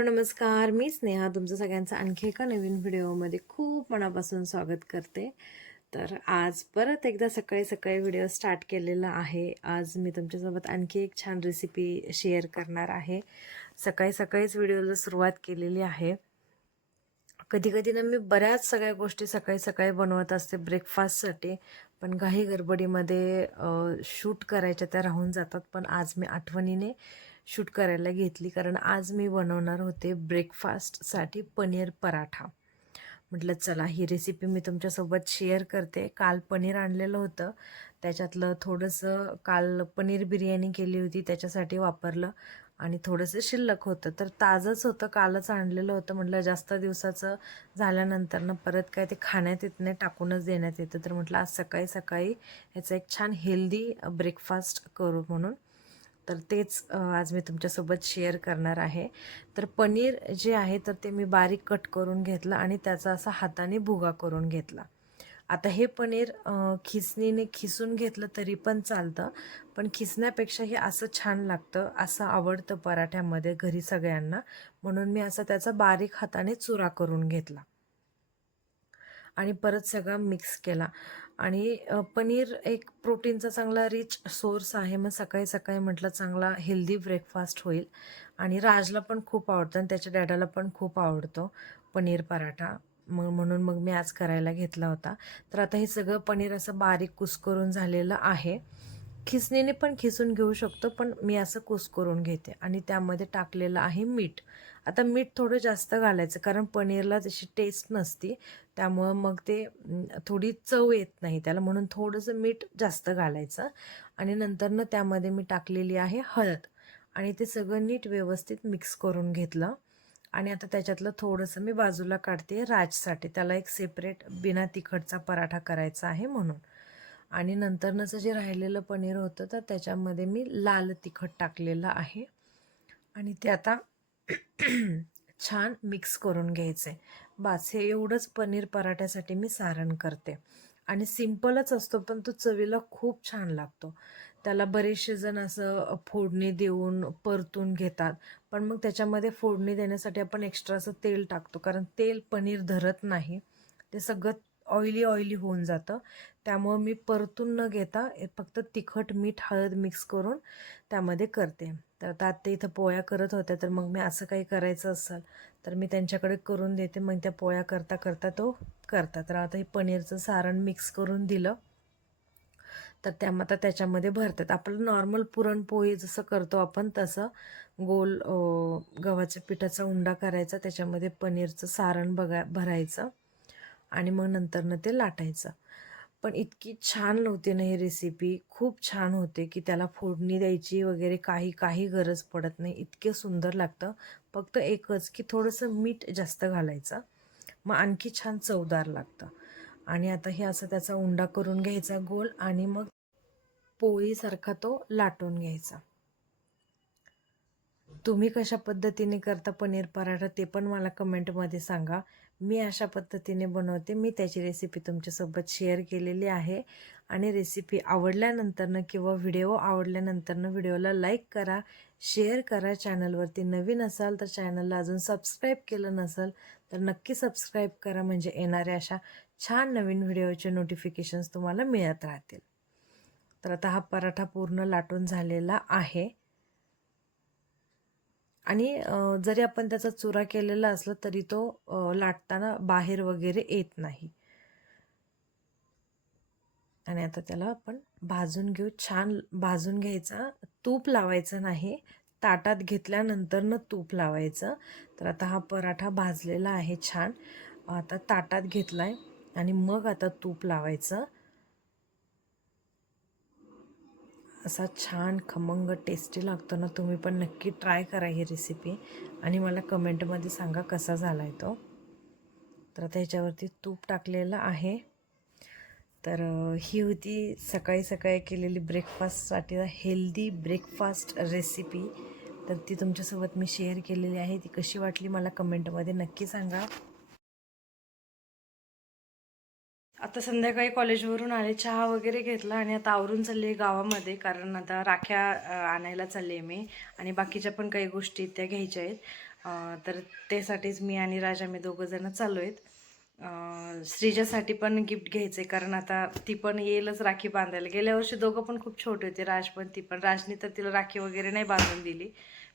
Hello नमस्कार. मी स्नेहा. तुमचं सगळ्यांचं आणखी एका नवीन व्हिडिओमध्ये खूप मनापासून स्वागत करते. तर आज परत एकदा सकाळी सकाळी व्हिडिओ स्टार्ट केलेला आहे. आज मी तुमच्यासोबत आणखी एक छान रेसिपी शेअर करणार आहे. सकाळी सकाळीच व्हिडिओला सुरुवात केलेली आहे. कधी कधी ना मी बऱ्याच सगळ्या गोष्टी सकाळी सकाळी बनवत असते ब्रेकफास्टसाठी पण घाई गडबडीमध्ये शूट करायच्या त्या राहून जातात. पण आज मी आठवणीने शूट करायला घेतली. कारण आज मी बनवणार होते ब्रेकफास्टसाठी पनीर पराठा. म्हटलं चला ही रेसिपी मी तुमच्यासोबत शेअर करते. काल पनीर आणलेलं होतं. त्याच्यातलं थोडंसं काल पनीर बिर्याणी केली होती त्याच्यासाठी वापरलं. आणि थोडंसं शिल्लक होतं. तर ताजंच होतं कालच आणलेलं होतं. म्हटलं जास्त दिवसाचं झाल्यानंतर ना परत काय ते खाण्यात येत नाही टाकूनच देण्यात येतं. तर म्हटलं आज सकाळी सकाळी ह्याचं एक छान हेल्दी ब्रेकफास्ट करू म्हणून. तर तेच आज मी तुमच्यासोबत शेअर करणार आहे. तर पनीर जे आहे तर ते मी बारीक कट करून घेतलं आणि त्याचा असा हाताने भुगा करून घेतला. आता हे पनीर खिसणीने खिसून घेतलं तरी पण चालतं पण खिसण्यापेक्षा हे असं छान लागतं असं आवडतं पराठ्यामध्ये घरी सगळ्यांना. म्हणून मी असं त्याचा बारीक हाताने चुरा करून घेतला. आणि परत सगळा मिक्स केला. आणि पनीर एक प्रोटीनचा चांगला रिच सोर्स आहे. मग सकाळी सकाळी म्हटलं चांगला हेल्दी ब्रेकफास्ट होईल. आणि राजला पण खूप आवडतं आणि त्याच्या डॅडाला पण खूप आवडतो पनीर पराठा. मग म्हणून मग मी आज करायला घेतला होता. तर आता हे सगळं पनीर असं बारीक कुस्करून झालेलं आहे. खिसणीने पण खिसून घेऊ शकतो पण मी असं कुस्करून घेते आणि त्यामध्ये टाकलेलं आहे मीठ. आता मीठ थोडं जास्त घालायचं कारण पनीरला तशी टेस्ट नसती. त्यामुळं मग ते थोडी चव येत नाही त्याला म्हणून थोडंसं मीठ जास्त घालायचं. आणि नंतरनं त्यामध्ये मी टाकलेली आहे हळद. आणि ते सगळं नीट व्यवस्थित मिक्स करून घेतलं. आणि आता त्याच्यातलं थोडंसं मी बाजूला काढते राजसाठी. त्याला एक सेपरेट बिना तिखटचा पराठा करायचा आहे म्हणून. आणि नंतरनंचं जे राहिलेलं पनीर होतं तर त्याच्यामध्ये मी लाल तिखट टाकलेलं आहे. आणि ते आता छान मिक्स करून घ्यायचं बास हे एवढंच पनीर पराठ्यासाठी मी सारण करते. आणि सिम्पलच असतो पण तो चवीला खूप छान लागतो. त्याला बरेचसे जण असं फोडणी देऊन परतून घेतात. पण मग त्याच्यामध्ये फोडणी देण्यासाठी आपण एक्स्ट्रा असं तेल टाकतो कारण तेल पनीर धरत नाही. ते सगळं ऑइली ऑइली होऊन जातं. त्यामुळं मी परतून न घेता फक्त तिखट मीठ हळद मिक्स करून त्यामध्ये करते. तर आता ते इथं पोळ्या करत होत्या तर मग मी असं काही करायचं असेल तर मी त्यांच्याकडे करून देते. मग त्या पोळ्या करता करता तो करतात. तर आता हे पनीरचं सारण मिक्स करून दिलं. तर त्या आता त्याच्यामध्ये भरतात. आपलं नॉर्मल पुरणपोळी जसं करतो आपण तसं गोल गव्हाच्या पिठाचा उंडा करायचा त्याच्यामध्ये पनीरचं सारण बघा भरायचं. आणि मग नंतरनं ते लाटायचं. पण इतकी छान नव्हती ना ही रेसिपी खूप छान होते की त्याला फोडणी द्यायची वगैरे काही काही गरज पडत नाही. इतके सुंदर लागतं. फक्त एकच की थोडंसं मीठ जास्त घालायचं. मग आणखी छान चवदार लागतं. आणि आता हे असं त्याचा उंडा करून घ्यायचा गोल आणि मग पोळीसारखा तो लाटून घ्यायचा. तुम्ही कशा पद्धतीने करता पनीर पराठा ते पण मला कमेंटमध्ये सांगा. मी अशा पद्धतीने बनवते. मी त्याची रेसिपी तुमच्यासोबत शेअर केलेली आहे. आणि रेसिपी आवडल्यानंतरनं किंवा व्हिडिओ आवडल्यानंतरनं व्हिडिओला लाईक करा शेअर करा. चॅनलवरती नवीन असाल तर चॅनलला अजून सबस्क्राईब केलं नसेल तर नक्की सबस्क्राईब करा. म्हणजे येणाऱ्या अशा छान नवीन व्हिडिओचे नोटिफिकेशन्स तुम्हाला मिळत राहतील. तर आता हा पराठा पूर्ण लाटून झालेला आहे. आणि जरी आपण त्याचा चुरा केलेला असला तरी तो लाटताना बाहेर वगैरे येत नाही. आणि आता त्याला आपण भाजून घेऊ. छान भाजून घ्यायचा. तूप लावायचं नाही. ताटात घेतल्यानंतरनं तूप लावायचं. तर आता हा पराठा भाजलेला आहे छान. आता ताटात घेतला आहे आणि मग आता तूप लावायचं. असा छान खमंग टेस्टी लागतो ना तुम्ही पण नक्की ट्राय करा ही रेसिपी आणि मला कमेंटमध्ये सांगा कसा झाला आहे तो. तर आता ह्याच्यावरती तूप टाकलेलं आहे. तर ही होती सकाळी सकाळी केलेली ब्रेकफास्टसाठी हेल्दी ब्रेकफास्ट रेसिपी तर ती तुमच्यासोबत मी शेअर केलेली आहे. ती कशी वाटली मला कमेंटमध्ये नक्की सांगा. आता संध्याकाळी कॉलेजवरून आले चहा वगैरे घेतला आणि आता आवरून चालले गावामध्ये कारण आता राख्या आणायला चालले मी आणि बाकीच्या पण काही गोष्टी त्या घ्यायच्या आहेत. तर त्यासाठीच मी आणि राजा मी दोघं जण चाललो आहेत. श्रीजासाठी पण गिफ्ट घ्यायचं आहे कारण आता ती पण येईलच राखी बांधायला. गेल्या वर्षी दोघं पण खूप छोटे होते राज पण ती पण. राजनी तर तिला राखी वगैरे नाही बांधून दिली.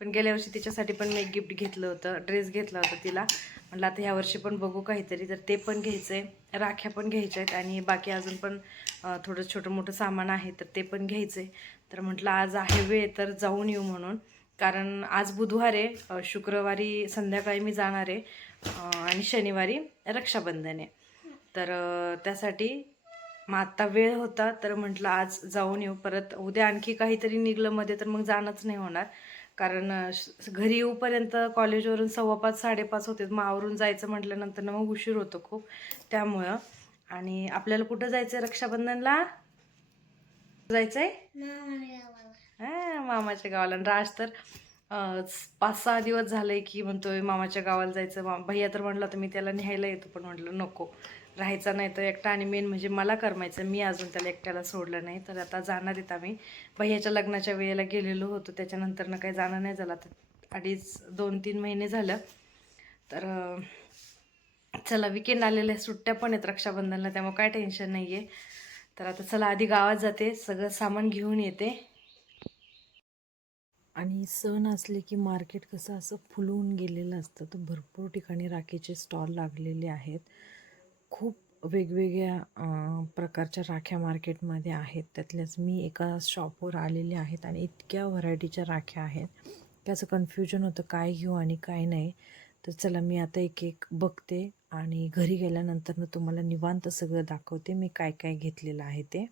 पण गेल्या वर्षी तिच्यासाठी पण मी एक गिफ्ट घेतलं होतं ड्रेस घेतला होता तिला. म्हटलं आता ह्या वर्षी पण बघू काहीतरी. तर ते पण घ्यायचं आहे राख्या पण घ्यायच्या आहेत आणि बाकी अजून पण थोडं छोटं मोठं सामान आहे तर ते पण घ्यायचं आहे तर म्हटलं आज आहे वेळ तर जाऊन येऊ म्हणून. कारण आज बुधवार आहे शुक्रवारी संध्याकाळी मी जाणार आहे आणि शनिवारी रक्षाबंधन आहे. तर त्यासाठी मग आत्ता वेळ होता तर म्हटलं आज जाऊन येऊ. परत उद्या आणखी काहीतरी निघलं मध्ये तर मग जाणंच नाही होणार. कारण घरी येऊपर्यंत कॉलेजवरून सव्वा पाच साडेपाच होते. मग आवरून जायचं म्हटल्यानंतर मग उशीर होतो खूप. त्यामुळं आणि आपल्याला कुठं जायचं आहे रक्षाबंधनला? जायचं आहे हा मामाच्या गावाला. राज तर पाच सहा दिवस झाले की म्हणतोय मामाच्या गावाला जायचं. मा भैया तर म्हणलं तर मी त्याला न्यायला येतो. पण म्हटलं नको. राहायचा नाही तर एकटा आणि मेन म्हणजे मला करमायचं. मी अजून त्याला एकट्याला सोडलं नाही. तर आता जाणार आहेत आम्ही. भैयाच्या लग्नाच्या वेळेला गेलेलो होतो. त्याच्यानंतरनं काही जाणं नाही झालं. तर अडीच दोन तीन महिने झालं. तर चला विकेंड आलेल्या सुट्ट्या पण आहेत रक्षाबंधनला. त्यामुळे काय टेन्शन नाही आहे तर आता चला आधी गावात जाते. सगळं सामान घेऊन येते. आणि सण असले की मार्केट कसं असं फुलून गेलेलं असतं. तर भरपूर ठिकाणी राखीचे स्टॉल लागलेले आहेत. खूप वेगवेगळ्या प्रकारच्या राख्या मार्केटमध्ये आहेत. त्यातल्याच मी एका शॉपवर आलेले आहेत आणि इतक्या व्हरायटीच्या राख्या आहेत. त्याचं कन्फ्युजन होतं काय घेऊ आणि काय नाही. तर चला मी आता एक एक बघते आणि घरी गेल्यानंतर तुम्हाला निवांत सगळं दाखवते मी काय काय घेतलेलं आहे ते.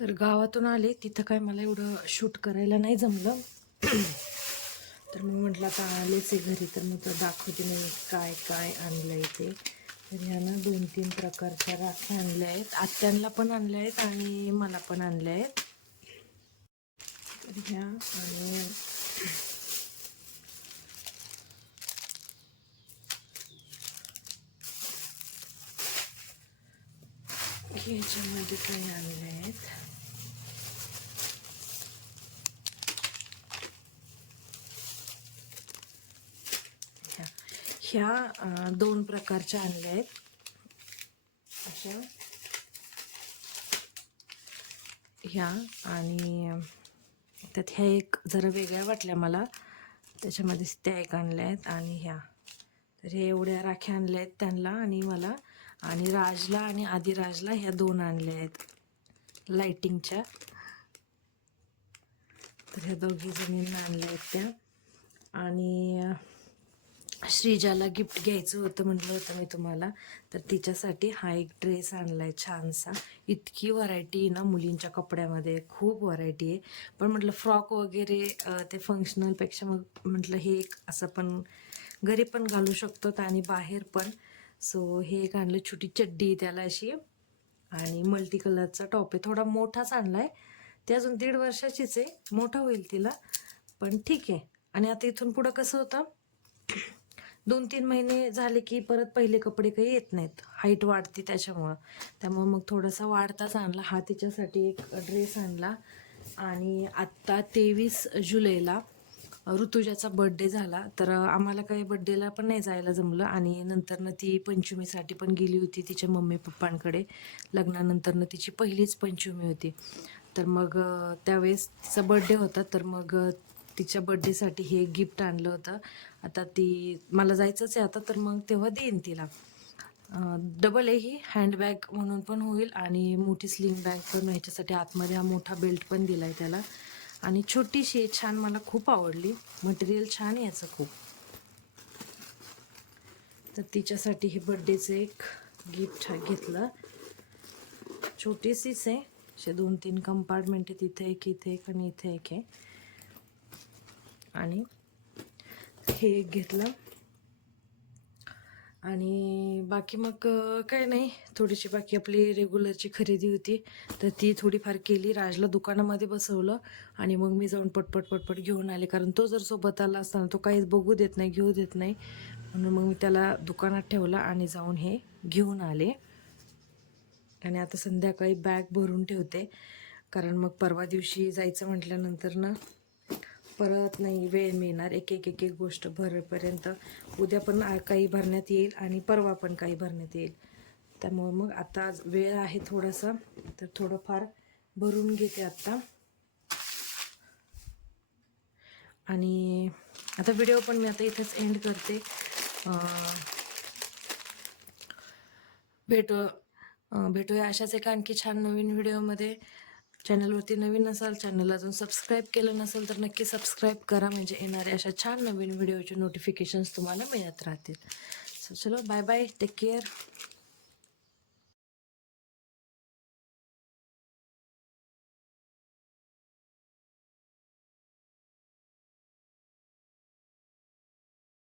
तर गावातून आले तिथं काय मला एवढं शूट करायला नाही जमलं. तर मग म्हटलं आता आलेच आहे घरी तर मग तर दाखवते मी काय काय आणलं आहे ते. तर ह्यानं दोन तीन प्रकारच्या राख्या आणल्या आहेत. आत्यांना पण आणल्या आहेत आणि मला पण आणल्या आहेत. तर ह्या आणि ह्याच्यामध्ये काही आणले आहेत ह्या ह्या दोन प्रकारच्या आणल्या आहेत. अशा. ह्या आणि त्यात ह्या एक जरा वेगळ्या वाटल्या मला. त्याच्यामध्ये त्या एक आणल्या आहेत आणि ह्या. तर हे एवढ्या राख्या आणल्या आहेत त्यांना आणि मला. आणि राजला आणि आदिराजला ह्या दोन आणल्या आहेत. लाइटिंगच्या. तर ह्या दोघी जणींना आणल्या आहेत त्या. आणि श्रीजाला गिफ्ट घ्यायचं होतं म्हटलं होतं मी तुम्हाला. तर तिच्यासाठी हा एक ड्रेस आणला आहे छानसा. इतकी व्हरायटी आहे ना मुलींच्या कपड्यामध्ये. खूप व्हरायटी आहे. पण म्हटलं फ्रॉक वगैरे ते फंक्शनलपेक्षा मग म्हटलं हे एक असं पण घरी पण घालू शकतो आणि बाहेर पण. सो हे एक आणलं. छोटी चड्डी आहे त्याला अशी. आणि मल्टी कलरचा टॉप आहे. थोडा मोठाच आणला आहे ते अजून दीड वर्षाचीच आहे. मोठा होईल तिला. पण ठीक आहे. आणि आता इथून पुढं कसं होतं? दोन तीन महिने झाले की परत पहिले कपडे काही येत नाहीत. हाईट वाढते त्याच्यामुळं. त्यामुळं मग थोडासा वाढताच आणला. हा तिच्यासाठी एक ड्रेस आणला. आणि आत्ता तेवीस जुलैला ऋतुजाचा बड्डे झाला. तर आम्हाला काही बड्डेला पण नाही जायला जमलं. आणि नंतरनं ती पंचमीसाठी पण गेली होती तिच्या मम्मी पप्पांकडे लग्नानंतरनं तिची पहिलीच पंचमी होती. तर मग त्यावेळेस तिचा बड्डे होता. तर मग तिच्या बड्डेसाठी हे गिफ्ट आणलं होतं. आता ती मला जायचंच आहे आता तर मग तेव्हा देईन तिला. डबल आहे ही हँडबॅग म्हणून पण होईल आणि मोठी स्लिंग बॅग पण ह्याच्यासाठी आतमध्ये हा मोठा बेल्ट पण दिला आहे त्याला. आणि छोटीशी छान मला खूप आवडली. मटेरियल छान आहे याचं खूप. तर तिच्यासाठी हे बड्डेचं एक गिफ्ट घेतलं. छोटीशीच आहे. असे दोन तीन कंपार्टमेंट आहेत. इथे एक इथे एक आणि इथे एक आहे. आणि हे एक घेतलं. आणि बाकी मग काय नाही. थोडीशी बाकी आपली रेग्युलरची खरेदी होती. तर ती थोडीफार केली. राजला दुकानामध्ये बसवलं. आणि मग मी जाऊन पटपट पटपट घेऊन आले. कारण तो जर सोबत आला असताना तो काहीच बघू देत नाही घेऊ देत नाही. म्हणून मग मी त्याला दुकानात ठेवला आणि जाऊन हे घेऊन आले. आणि आता संध्याकाळी बॅग भरून ठेवते. कारण मग परवा दिवशी जायचं म्हटल्यानंतर ना परत नाही वेळ मिळणार एक एक एक एक गोष्ट भरेपर्यंत. उद्या पण काही भरण्यात येईल आणि परवा पण काही भरण्यात येईल. त्यामुळं मग आता आज वेळ आहे थोडासा तर थोडंफार भरून घेते आत्ता. आणि आता व्हिडिओ पण मी आता इथेच एंड करते. भेटू भेटूया अशाच एका आणखी छान नवीन व्हिडिओमध्ये. चॅनलवरती नवीन असाल चॅनल अजून सबस्क्राईब केलं नसेल तर नक्की सबस्क्राईब करा. म्हणजे येणारे अशा छान नवीन व्हिडिओचे नोटिफिकेशन्स तुम्हाला मिळत राहतील. सो चलो बाय बाय टेक केअर